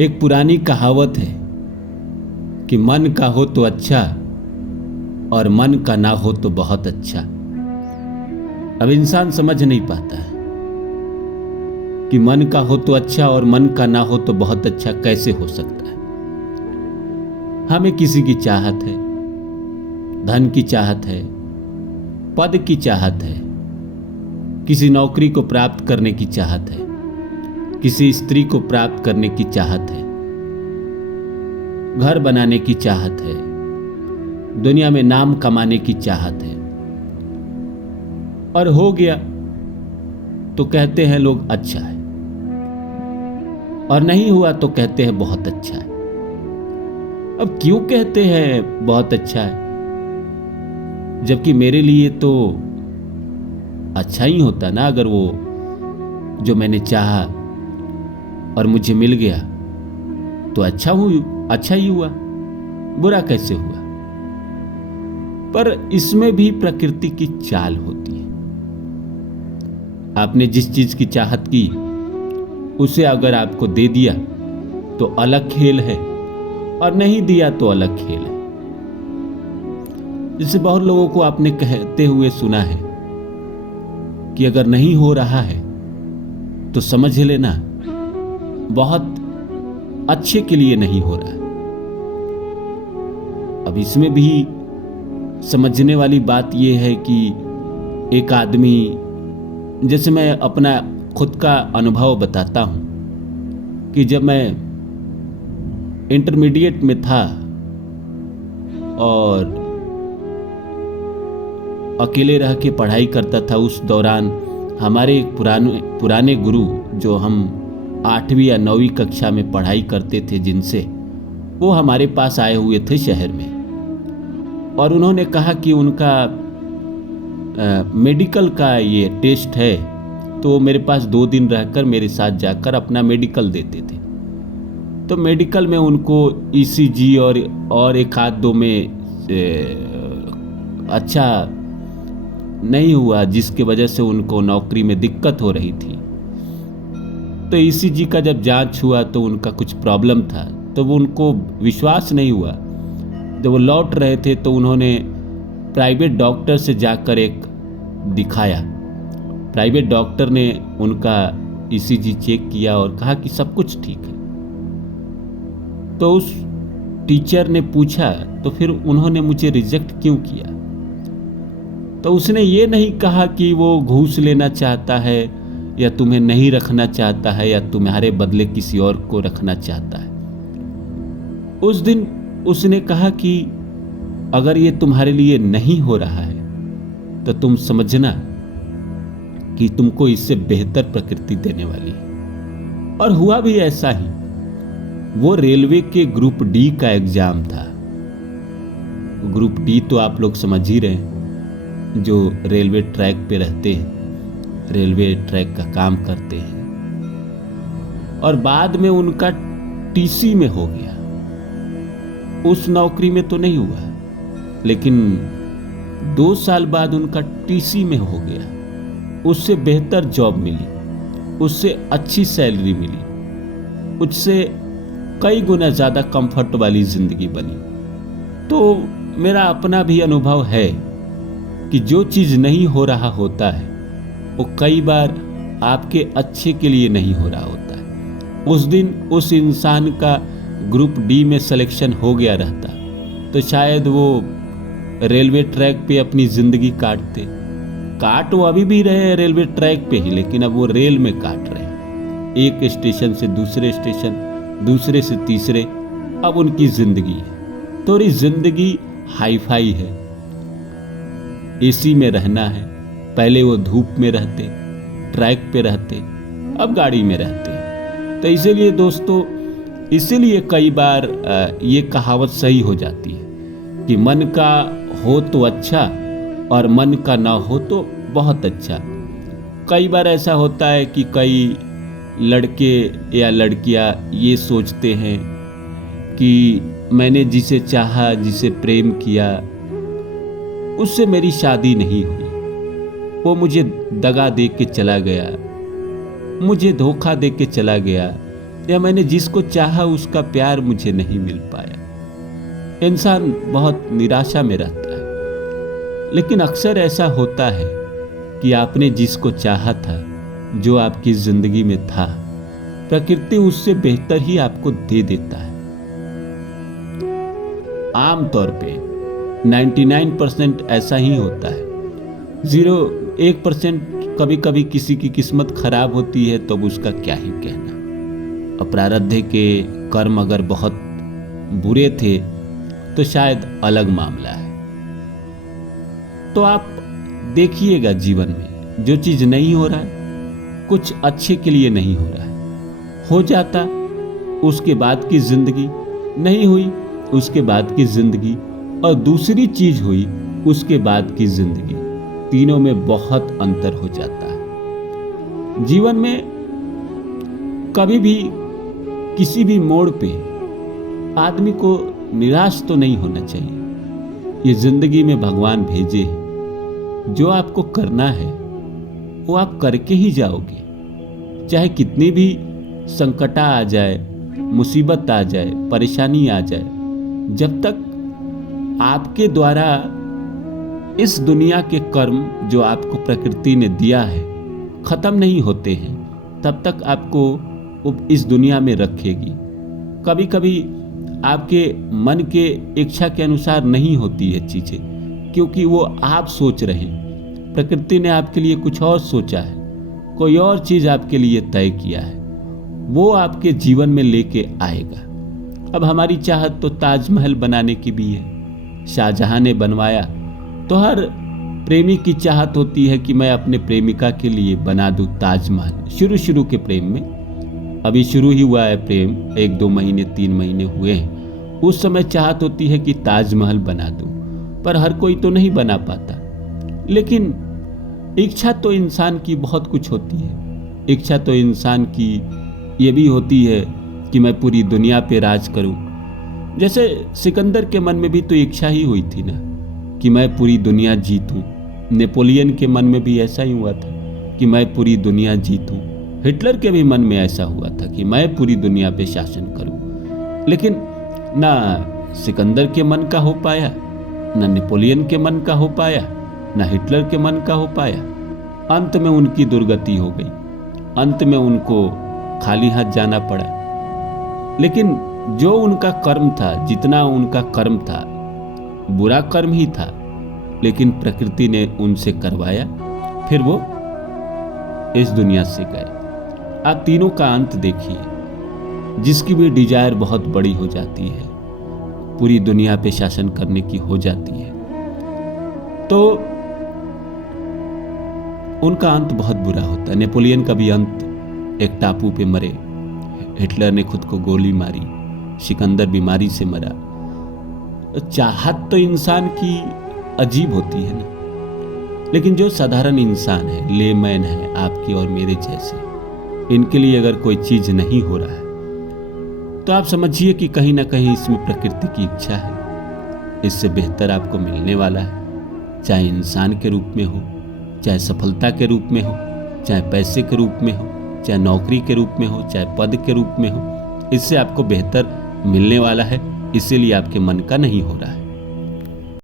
एक पुरानी कहावत है कि मन का हो तो अच्छा और मन का ना हो तो बहुत अच्छा। अब इंसान समझ नहीं पाता है कि मन का हो तो अच्छा और मन का ना हो तो बहुत अच्छा कैसे हो सकता है। हमें किसी की चाहत है, धन की चाहत है, पद की चाहत है, किसी नौकरी को प्राप्त करने की चाहत है, किसी स्त्री को प्राप्त करने की चाहत है, घर बनाने की चाहत है, दुनिया में नाम कमाने की चाहत है। और हो गया तो कहते हैं लोग अच्छा है, और नहीं हुआ तो कहते हैं बहुत अच्छा है। अब क्यों कहते हैं बहुत अच्छा है, जबकि मेरे लिए तो अच्छा ही होता ना। अगर वो जो मैंने चाहा और मुझे मिल गया तो अच्छा ही हुआ, बुरा कैसे हुआ। पर इसमें भी प्रकृति की चाल होती है। आपने जिस चीज की चाहत की उसे अगर आपको दे दिया तो अलग खेल है, और नहीं दिया तो अलग खेल है। जैसे बहुत लोगों को आपने कहते हुए सुना है कि अगर नहीं हो रहा है तो समझ लेना बहुत अच्छे के लिए नहीं हो रहा है। अब इसमें भी समझने वाली बात यह है कि एक आदमी, जैसे मैं अपना खुद का अनुभव बताता हूं कि जब मैं इंटरमीडिएट में था और अकेले रह के पढ़ाई करता था, उस दौरान हमारे एक पुराने गुरु, जो हम 8वीं या 9वीं कक्षा में पढ़ाई करते थे जिनसे, वो हमारे पास आए हुए थे शहर में। और उन्होंने कहा कि उनका मेडिकल का ये टेस्ट है, तो मेरे पास 2 दिन रहकर मेरे साथ जाकर अपना मेडिकल देते थे। तो मेडिकल में उनको ईसीजी और एक आध दो में अच्छा नहीं हुआ, जिसकी वजह से उनको नौकरी में दिक्कत हो रही थी। तो ईसीजी का जब जांच हुआ तो उनका कुछ प्रॉब्लम था, तो वो उनको विश्वास नहीं हुआ। जब वो लौट रहे थे तो उन्होंने प्राइवेट डॉक्टर से जाकर एक दिखाया। प्राइवेट डॉक्टर ने उनका ईसीजी चेक किया और कहा कि सब कुछ ठीक है। तो उस टीचर ने पूछा तो फिर उन्होंने मुझे रिजेक्ट क्यों किया। तो उसने ये नहीं कहा कि वो घूस लेना चाहता है या तुम्हें नहीं रखना चाहता है या तुम्हारे बदले किसी और को रखना चाहता है। उस दिन उसने कहा कि अगर ये तुम्हारे लिए नहीं हो रहा है तो तुम समझना कि तुमको इससे बेहतर प्रकृति देने वाली है। और हुआ भी ऐसा ही। वो रेलवे के ग्रुप डी का एग्जाम था। ग्रुप डी तो आप लोग समझ ही रहे हैं, जो रेलवे ट्रैक पे रहते हैं, रेलवे ट्रैक का काम करते हैं। और बाद में उनका टीसी में हो गया। उस नौकरी में तो नहीं हुआ, लेकिन 2 साल बाद उनका टीसी में हो गया। उससे बेहतर जॉब मिली, उससे अच्छी सैलरी मिली, उससे कई गुना ज्यादा कंफर्ट वाली जिंदगी बनी। तो मेरा अपना भी अनुभव है कि जो चीज नहीं हो रहा होता है वो कई बार आपके अच्छे के लिए नहीं हो रहा होता है। उस दिन उस इंसान का ग्रुप डी में सिलेक्शन हो गया रहता तो शायद वो रेलवे ट्रैक पे अपनी जिंदगी काट वो अभी भी रहे रेलवे ट्रैक पे ही, लेकिन अब वो रेल में काट रहे हैं, एक स्टेशन से दूसरे स्टेशन, दूसरे से तीसरे। अब उनकी जिंदगी है, थोड़ी जिंदगी हाई फाई है, एसी में रहना है। पहले वो धूप में रहते, ट्रैक पे रहते, अब गाड़ी में रहते। तो इसीलिए दोस्तों, इसीलिए कई बार ये कहावत सही हो जाती है कि मन का हो तो अच्छा और मन का ना हो तो बहुत अच्छा। कई बार ऐसा होता है कि कई लड़के या लड़कियां ये सोचते हैं कि मैंने जिसे चाहा, जिसे प्रेम किया, उससे मेरी शादी नहीं हुई, वो मुझे दगा दे के चला गया, मुझे धोखा दे के चला गया, या मैंने जिसको चाहा उसका प्यार मुझे नहीं मिल पाया। इंसान बहुत निराशा में रहता है। लेकिन अक्सर ऐसा होता है कि आपने जिसको चाहा था, जो आपकी जिंदगी में था, प्रकृति उससे बेहतर ही आपको दे देता है। आमतौर पे 99% ऐसा ही होता है। 1% कभी कभी किसी की किस्मत खराब होती है तो उसका क्या ही कहना। अपरारब्ध के कर्म अगर बहुत बुरे थे तो शायद अलग मामला है। तो आप देखिएगा, जीवन में जो चीज नहीं हो रहा है कुछ अच्छे के लिए नहीं हो रहा है। हो जाता उसके बाद की जिंदगी, नहीं हुई उसके बाद की जिंदगी, और दूसरी चीज हुई उसके बाद की जिंदगी, तीनों में बहुत अंतर हो जाता है। जीवन में कभी भी किसी भी मोड़ पे आदमी को निराश तो नहीं होना चाहिए। ये जिंदगी में भगवान भेजे हैं, जो आपको करना है वो आप करके ही जाओगे। चाहे कितनी भी संकटा आ जाए, मुसीबत आ जाए, परेशानी आ जाए, जब तक आपके द्वारा इस दुनिया के कर्म जो आपको प्रकृति ने दिया है खत्म नहीं होते हैं, तब तक आपको वो इस दुनिया में रखेगी। कभी कभी आपके मन के इच्छा के अनुसार नहीं होती है चीजें, क्योंकि वो आप सोच रहे हैं। प्रकृति ने आपके लिए कुछ और सोचा है, कोई और चीज आपके लिए तय किया है, वो आपके जीवन में लेके आएगा। अब हमारी चाहत तो ताजमहल बनाने की भी है। शाहजहां ने बनवाया तो हर प्रेमी की चाहत होती है कि मैं अपने प्रेमिका के लिए बना दूं ताजमहल। शुरू के प्रेम में, अभी शुरू ही हुआ है प्रेम, 1-2 महीने 3 महीने हुए हैं, उस समय चाहत होती है कि ताजमहल बना दूं, पर हर कोई तो नहीं बना पाता। लेकिन इच्छा तो इंसान की बहुत कुछ होती है। इच्छा तो इंसान की ये भी होती है कि मैं पूरी दुनिया पे राज करूं। जैसे सिकंदर के मन में भी तो इच्छा ही हुई थी ना कि मैं पूरी दुनिया जीतूं। नेपोलियन के मन में भी ऐसा ही हुआ था कि मैं पूरी दुनिया जीतूं। हिटलर के भी मन में ऐसा हुआ था कि मैं पूरी दुनिया पे शासन करूं। लेकिन ना सिकंदर के मन का हो पाया, ना नेपोलियन के मन का हो पाया, ना हिटलर के मन का हो पाया। अंत में उनकी दुर्गति हो गई। अंत में उनको खाली हाथ जाना पड़ा। लेकिन जो उनका कर्म था, जितना उनका कर्म था, बुरा कर्म ही था, लेकिन प्रकृति ने उनसे करवाया, फिर वो इस दुनिया से गए। आप तीनों का अंत देखिए। जिसकी भी डिजायर बहुत बड़ी हो जाती है, पूरी दुनिया पे शासन करने की हो जाती है, तो उनका अंत बहुत बुरा होता है। नेपोलियन का भी अंत एक टापू पे मरे, हिटलर ने खुद को गोली मारी, सिकंदर बीमारी से मरा। चाहत तो इंसान की अजीब होती है ना। लेकिन जो साधारण इंसान है, लेमैन है, आपकी और मेरे जैसे, इनके लिए अगर कोई चीज नहीं हो रहा है तो आप समझिए कि कहीं ना कहीं इसमें प्रकृति की इच्छा है। इससे बेहतर आपको मिलने वाला है, चाहे इंसान के रूप में हो, चाहे सफलता के रूप में हो, चाहे पैसे के रूप में हो, चाहे नौकरी के रूप में हो, चाहे पद के रूप में हो। इससे आपको बेहतर मिलने वाला है, इसीलिए आपके मन का नहीं हो रहा है।